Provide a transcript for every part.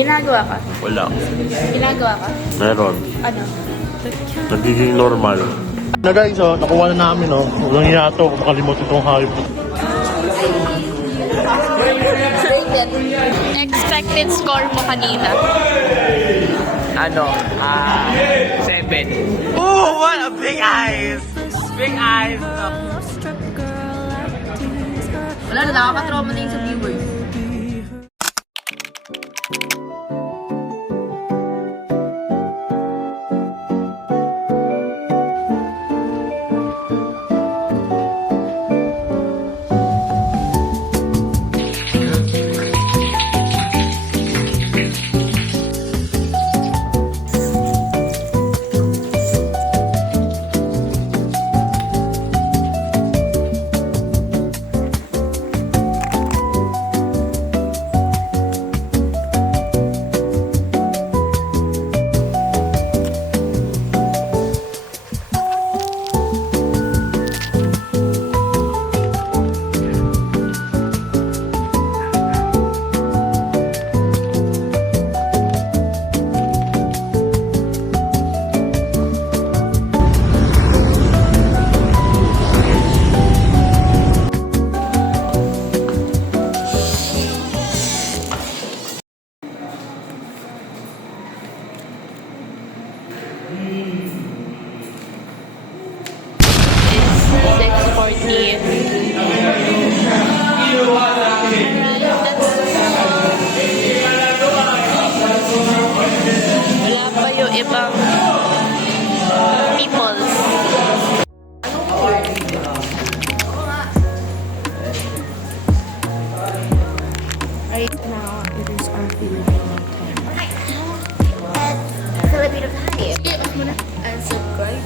Ginagawa ka? Wala. Ginagawa ka? Meron. Ano? Nagiging normal. Na guys, nakuha na namin, Walang hiyato, makalimutan itong hayop. Expected score mo kanina? 7. Oh, what a big eyes! Big eyes! Wala na, nakakatrauma na yung sa viewers. Wala pa yung ibang peoples. Right now, it is our Filipino time. Filipino time. Unsubscribe.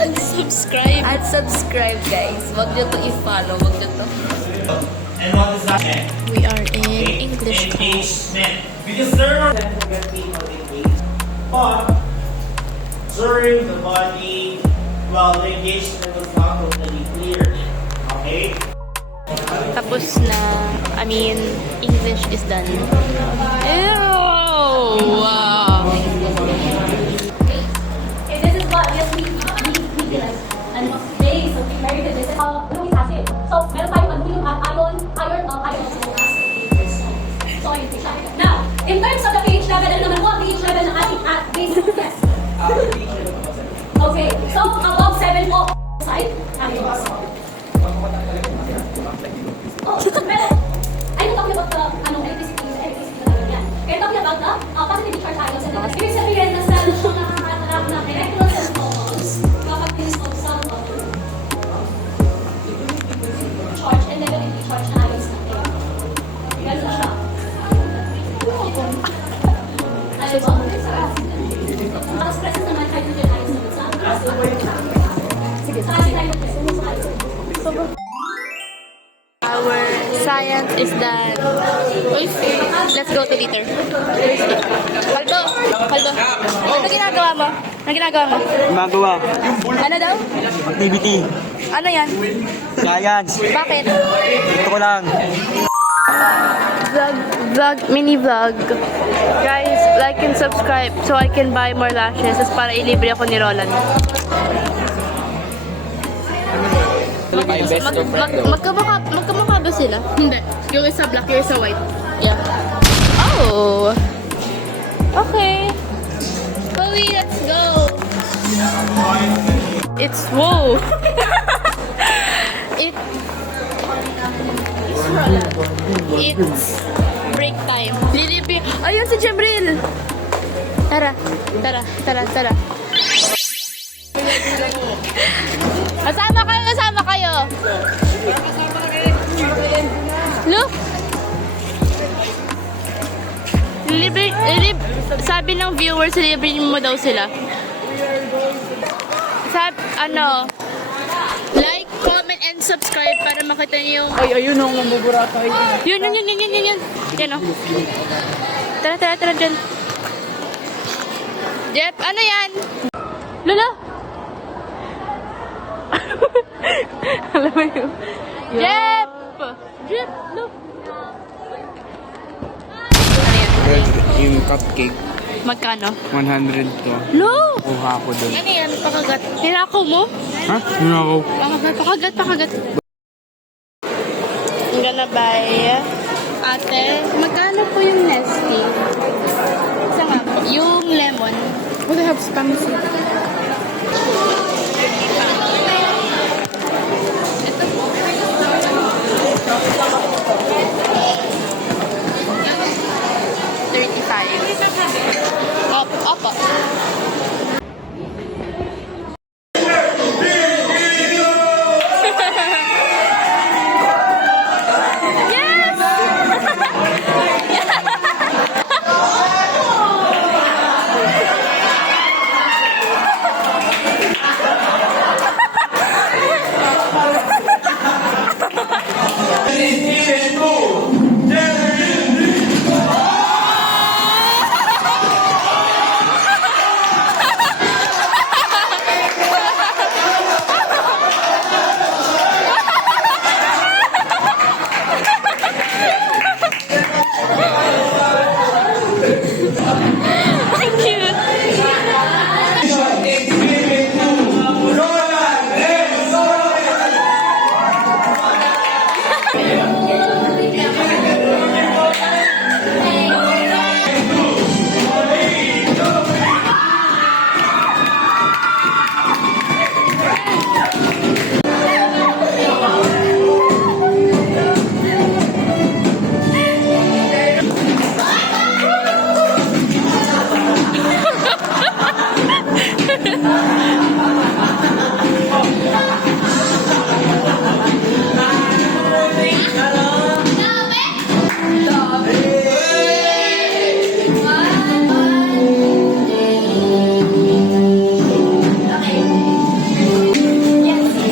Unsubscribe. Unsubscribe, guys. Wag nyo to i-follow. Wag nyo to. And what is that? We are in English class. Engagement. Because there are but during the body, well, the engagement was not totally clear. Okay? Tapos na, English is done. Ew! Wow! Okay, this is what we realize. And today, so we married this is how Louis has it. So, meron tayong yung iron. So, yun siya. Now, in terms of the pH level, ano naman po ang pH level ng ating basic test? Okay, so above 7 po. Side, Oh, pero, I'm talking about the electricity na talaga yan. Kaya talking about the positive charge ions and negative. Ibig sabihin na sa nakahanap ng electrons and photons kapag tinistop sa water. Charge and negatively charge na ions natin. Ganun na siya. Ano ba? Mas present naman hydrogen ions naman sa sige, sa ating hydrogen. Our science is done. Let's go to later. Paldo! Ano ginagawa mo? Gumagawa. Ano daw? Activity. Ano yan? Science. Bakit? Ito ko lang. Mini vlog. Guys, like and subscribe so I can buy more lashes para ilibre ako ni Roland. My best friend though. Magkamukha ba sila? Hindi. Yung isa black, yung isa white. Yeah. Oh! Okay. Chloe, let's go! It's, whoa! It's break time. Lilipi. Ayun si Jambril! Tara. Kasama kayo. Look. Sabi ng viewers, libre mo daw sila. Like, comment, and subscribe para makita niyo yung... Ay, ayun ang mabuburata. Yun. Yan o. Tara dyan. Jeff, ano yan? Lolo! Alam mo yun? Jeff, look! Yung cupcake, Magkano? 100 to. No! Kuha ko dun. Ano yan? Pakagat. Tinakaw mo? Ha? Yun ako. Pakagat. I'm gonna buy, ate, magkano po yung Nestle? Isa nga po. Yung lemon. Oh, they have spam soup. Ito po. 35. Opo.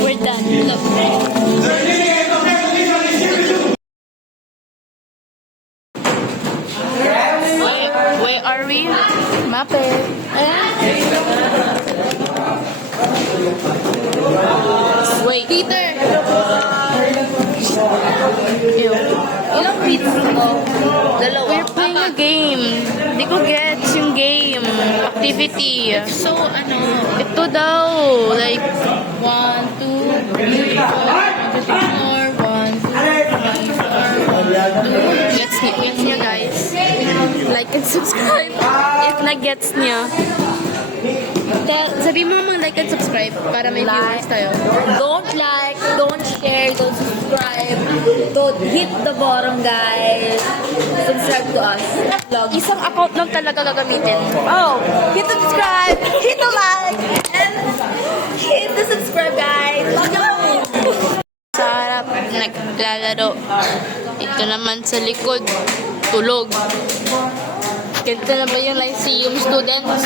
We're done. Where are we? Mape. Wait. Peter! Ew. Ilang pizza to? Dalawa. We're playing a game. Di ko gets yung game. Activity. So, ito daw. Like, 1, 2, 3, 4, 1, 2, 3, 4, 1, 2, 3, 4, 1, 2. Gets niyo, guys. Like and subscribe if na-gets niyo. Sabi mo mga like and subscribe para may viewers tayo. Don't like, don't share, don't subscribe. Don't hit the bottom, guys. Subscribe to us. Vlog. Isang account lang talaga gagamitin. Oh, hit the subscribe, hit the like, and hit the subscribe, guys. Love you. Sa harap, naglalaro. Ito naman sa likod, tulog. Ganito na ba yung Lyceum students?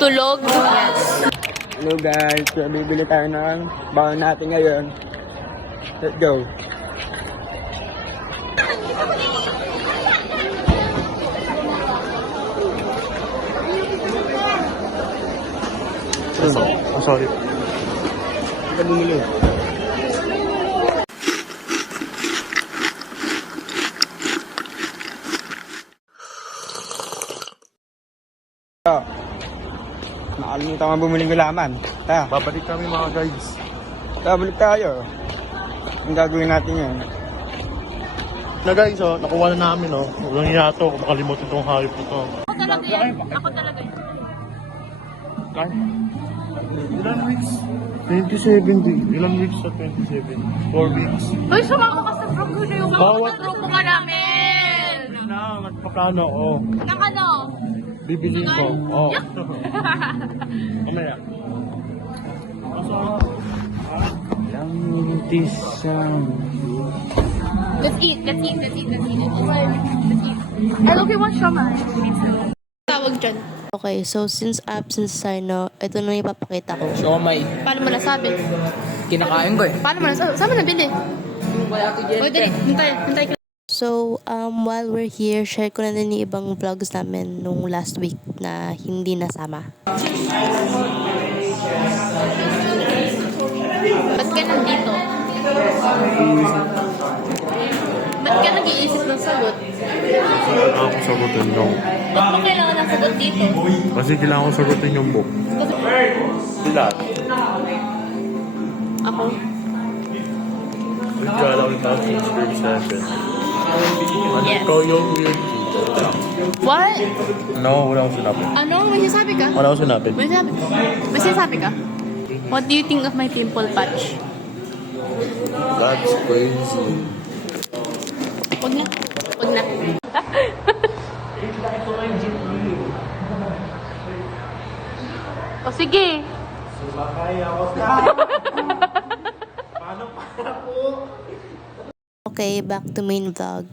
Tulog? Yes. Hello guys, so bibili tayo ng baon natin ngayon. Let's go. Sorry. Ito bumili. Nakalimutan ka bumili gulaman. Tara, Babalik kami mga guys. balik tayo. Ang gagawin natin yan. Na guys, nakuha na namin, Walang hiyato, kung makalimutan itong hayop ito. Ako talaga yan. Ako talaga yan. Ilang weeks? 27 din. Ilang weeks sa 27? 4 weeks. Uy, sumama ka sa grupo niyo. Bawat- Sa grupo ka namin. Nagpaplano ako. Nang ano? Bibili ko. Oo. Kamaya. Lang tisang. Let's eat. Let's eat. Look, you want shaman? Tawag dyan. Okay, so since absence sign, ito na yung ipapakita ko. Siomay. Paano mo nasabi? Kinakain ko eh. Paano mo nasabi? Saan mo nabili? Uy, dali. Hintay ka. So, while we're here, share ko na din yung ibang vlogs namin nung last week na hindi nasama. Ba't ka nandito? Ba't ka nag-iisip ng sagot? Ako sagutin yung Ba't mo kailangan ng sagot dito? Kasi kailangan ko sagutin yung book. Sila. Ako? Withdraw lang itaw since grade 7. Ano Yes. ikaw yung weird teacher? What? No, wala akong sinabi. Ano? May sinasabi ka? Wala akong sinabi. May sinasabi ka? What do you think of my pimple patch? That's crazy. Wag na. Wag na. O sige. Okay, back to main vlog.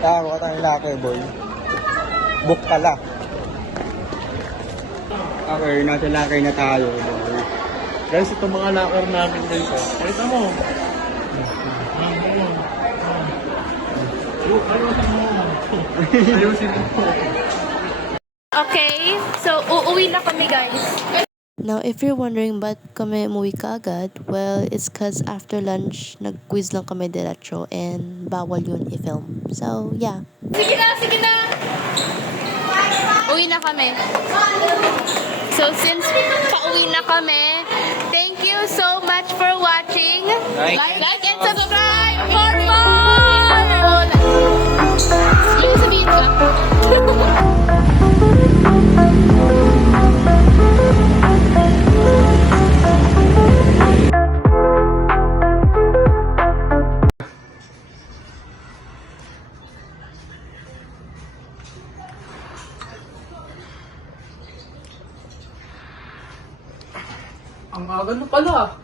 Tama ka tayong laki, boy. Book pala. Okay, nasa laki na tayo, boy. Guys, itong mga locker namin guys. Pakita mo. Ayusin mo. Okay, so uuwi na kami guys. Now, if you're wondering ba't kami umuwi kaagad, well, it's cause after lunch, nag-quiz lang kami diretso and bawal yun i-film. So, yeah. Sige na, sige na. Uwi na kami. So since pauwi na kami, thank you so much for watching. Like and subscribe for more! May sabihin ka? Ang aga na pala.